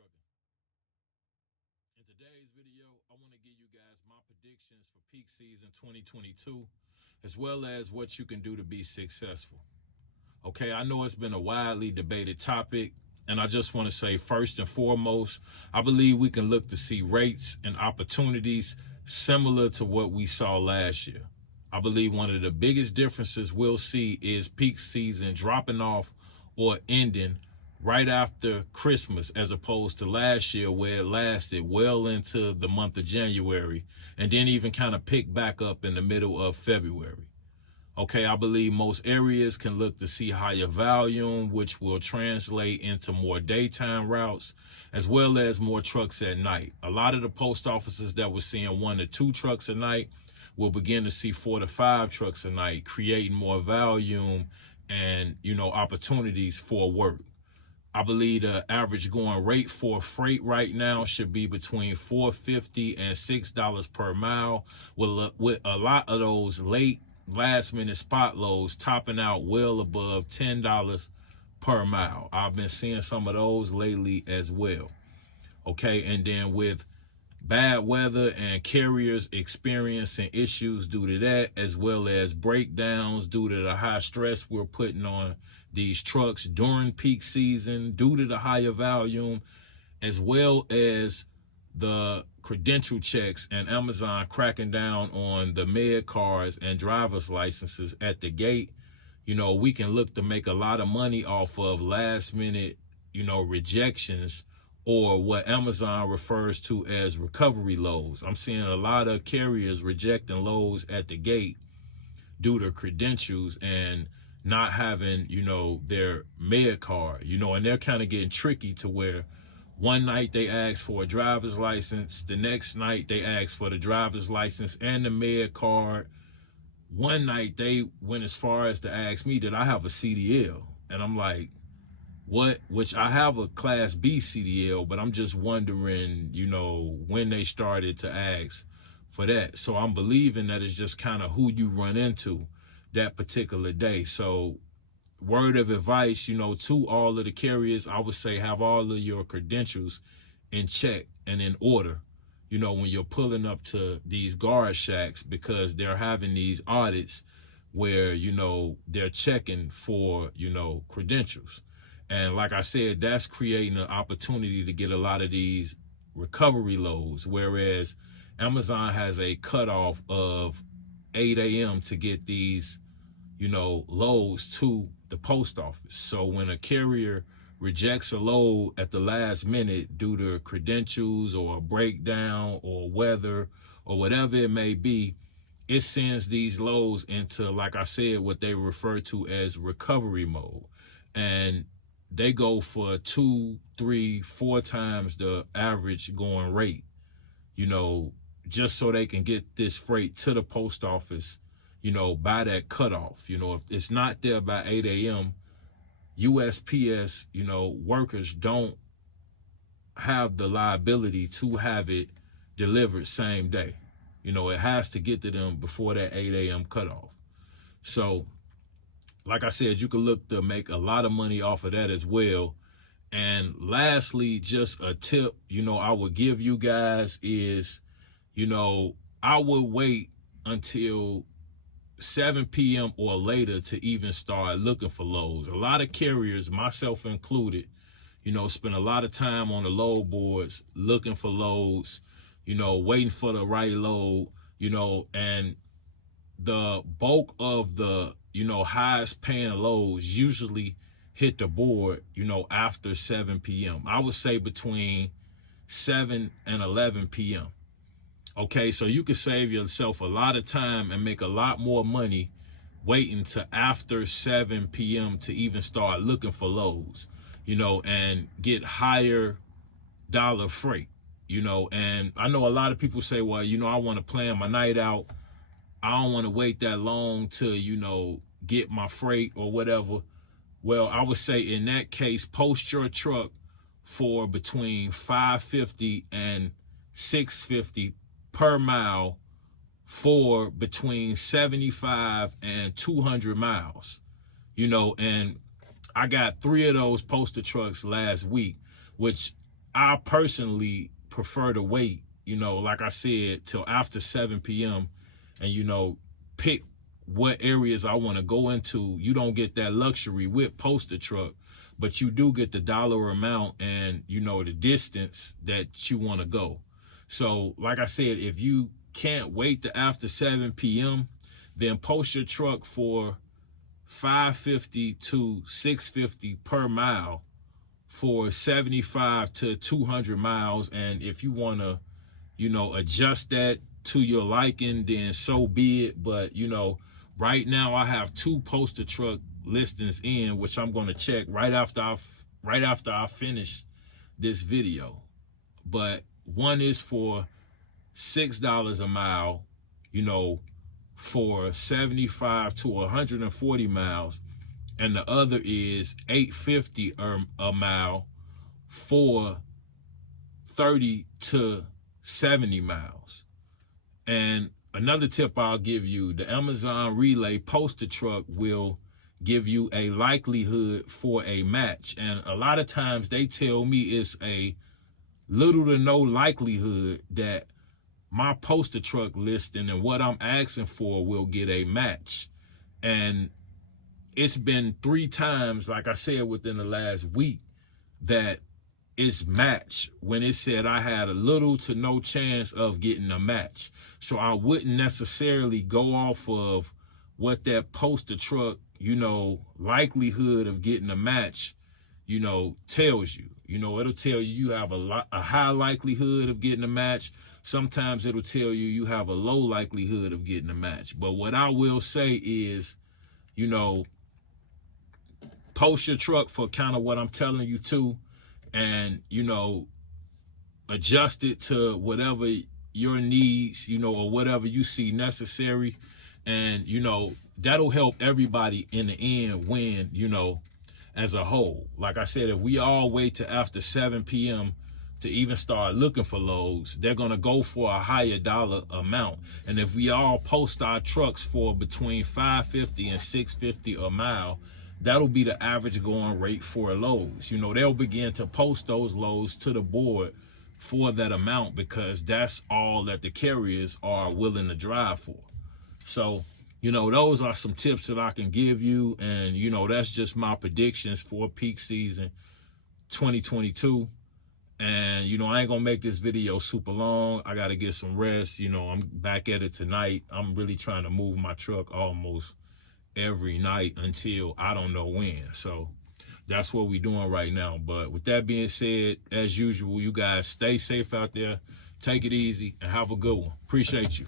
trucking. In today's video, I want to give you guys my predictions for peak season 2022, as well as what you can do to be successful. Okay, I know it's been a widely debated topic, and I just want to say first and foremost, I believe we can look to see rates and opportunities similar to what we saw last year. I believe one of the biggest differences we'll see is peak season dropping off or ending right after Christmas, as opposed to last year where it lasted well into the month of January and then even kind of picked back up in the middle of February. Okay, I believe most areas can look to see higher volume, which will translate into more daytime routes, as well as more trucks at night. A lot of the post offices that were seeing 1 to 2 trucks a night will begin to see 4 to 5 trucks a night, creating more volume and, opportunities for work. I believe the average going rate for freight right now should be between $4.50 and $6 per mile, with a lot of those last minute spot loads topping out well above $10 per mile. I've been seeing some of those lately as well. Okay, and then with bad weather and carriers experiencing issues due to that, as well as breakdowns due to the high stress we're putting on these trucks during peak season, due to the higher volume, as well as the credential checks and Amazon cracking down on the med cards and driver's licenses at the gate. We can look to make a lot of money off of last minute, rejections, or what Amazon refers to as recovery loads. I'm seeing a lot of carriers rejecting loads at the gate due to credentials and not having, their med card, and they're kind of getting tricky to where one night they ask for a driver's license, the next night they ask for the driver's license and the med card. One night they went as far as to ask me, did I have a CDL? And I'm like, what? Which I have a Class B CDL, but I'm just wondering, when they started to ask for that. So I'm believing that it's just kind of who you run into that particular day. So word of advice, to all of the carriers, I would say have all of your credentials in check and in order, when you're pulling up to these guard shacks, because they're having these audits where, they're checking for, credentials. And like I said, that's creating an opportunity to get a lot of these recovery loads, whereas Amazon has a cutoff of 8 a.m. to get these, loads to the post office. So when a carrier rejects a load at the last minute due to credentials or a breakdown or weather or whatever it may be, it sends these loads into, like I said, what they refer to as recovery mode. And they go for 2, 3, 4 times the average going rate, just so they can get this freight to the post office, by that cutoff. If it's not there by 8 a.m., USPS, workers don't have the liability to have it delivered same day. It has to get to them before that 8 a.m. cutoff. So, like I said, you can look to make a lot of money off of that as well. And lastly, just a tip, I would give you guys is, I would wait until 7 p.m. or later to even start looking for loads. A lot of carriers, myself included, spend a lot of time on the load boards looking for loads, waiting for the right load, and the bulk of the, highest paying loads usually hit the board, after 7 p.m. I would say between 7 and 11 p.m. Okay, so you can save yourself a lot of time and make a lot more money waiting to after 7 p.m. to even start looking for loads, and get higher dollar freight, and I know a lot of people say, well, I want to plan my night out. I don't want to wait that long to, get my freight or whatever. Well, I would say in that case, post your truck for between $5.50 and $6.50 per mile for between 75 and 200 miles, and I got 3 of those posted trucks last week, which I personally prefer to wait, like I said, till after 7 p.m. and, pick what areas I want to go into. You don't get that luxury with Poster Truck, but you do get the dollar amount and, the distance that you want to go. So, like I said, if you can't wait to after 7 p.m., then post your truck for $550 to $650 per mile for 75 to 200 miles. And if you want to, adjust that to your liking, then so be it. But, right now I have 2 Poster Truck listings in, which I'm going to check right after I finish this video. But one is for $6 a mile, for 75 to 140 miles, and the other is $850 a mile for 30 to 70 miles. And another tip I'll give you, the Amazon Relay Poster Truck will give you a likelihood for a match. And a lot of times they tell me it's a little to no likelihood that my Poster Truck listing and what I'm asking for will get a match. And it's been 3 times, like I said, within the last week that it's matched when it said I had a little to no chance of getting a match. So I wouldn't necessarily go off of what that Poster Truck, likelihood of getting a match, tells you. It'll tell you have a high likelihood of getting a match. Sometimes it'll tell you have a low likelihood of getting a match. But what I will say is, post your truck for kind of what I'm telling you to, and, adjust it to whatever your needs, or whatever you see necessary. And, that'll help everybody in the end win, as a whole. Like I said, if we all wait to after 7 p.m. to even start looking for loads, they're going to go for a higher dollar amount. And if we all post our trucks for between $550 and $650 a mile, that'll be the average going rate for loads. They'll begin to post those loads to the board for that amount because that's all that the carriers are willing to drive for. So, those are some tips that I can give you. And, that's just my predictions for peak season 2022. And, I ain't going to make this video super long. I got to get some rest. I'm back at it tonight. I'm really trying to move my truck almost every night until I don't know when. So that's what we're doing right now. But with that being said, as usual, you guys stay safe out there. Take it easy and have a good one. Appreciate you.